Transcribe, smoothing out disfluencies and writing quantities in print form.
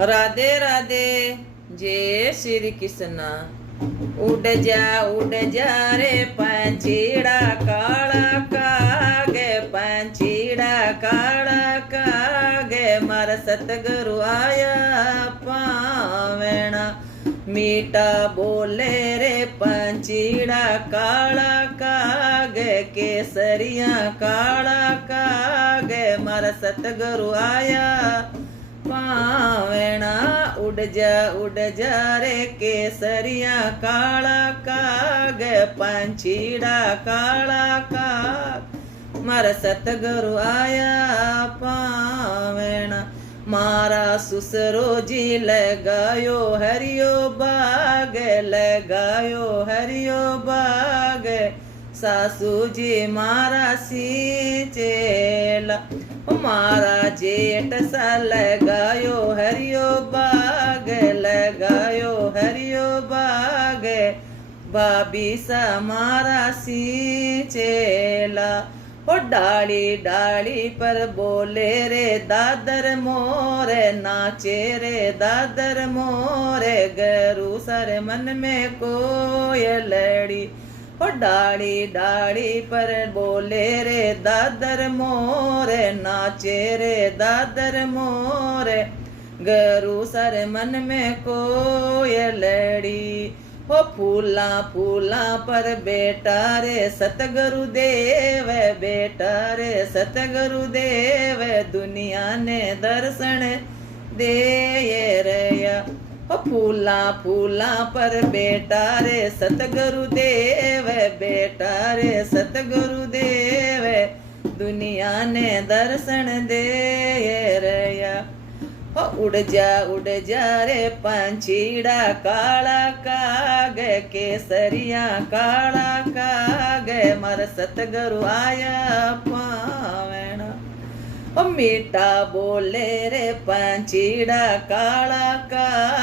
राधे राधे जय श्री कृष्ण। उड़ जा रे पंछीड़ा काला कागे, पंछीड़ा काला कागे, मारा सतगुरु आया पावेणा। मीठा बोले रे पंछीड़ा काला कागे, केसरिया काला कागे, मारा सतगुरु आया पावेणा। उड़ जा रे केसरिया काला काग, पंछीड़ा काला काग, मारा सतगुरु आया पावेणा। मारा सुसरो जी लगायो हरियो बाग, लगायो हरियो बाग, सासू जी मारा सींचेला। मारा जेठ सा लगायो हरियो बाग, लगायो हरियो बाग, भाभी सा मारा सींचेला। ओ डाली डाली पर बोले रे दादर मोरे, नाचे रे दादर मोरे, गरू सर मन में कोयलड़ी। ओ डाली डाली पर बोले रे दादर मोरे, नाचे रे दादर मोरे, गरू सर मन में कोयलड़ी। ओ फूला फूला पर बेटा रे सतगुरु देव, बेटा रे सतगुरु देव, दुनिया ने दर्शन दे रया। ओ फूला फूला पर बेटा रे सतगुरु देव, बेटा रे सतगुरु देव, दुनिया ने दर्शन दे रया। उड़ जा रे पंछीड़ा काला काग, केसरिया काला काग, मारा सतगुरु आया पावेणा। मीठा बोले रे पंछीड़ा काला काग।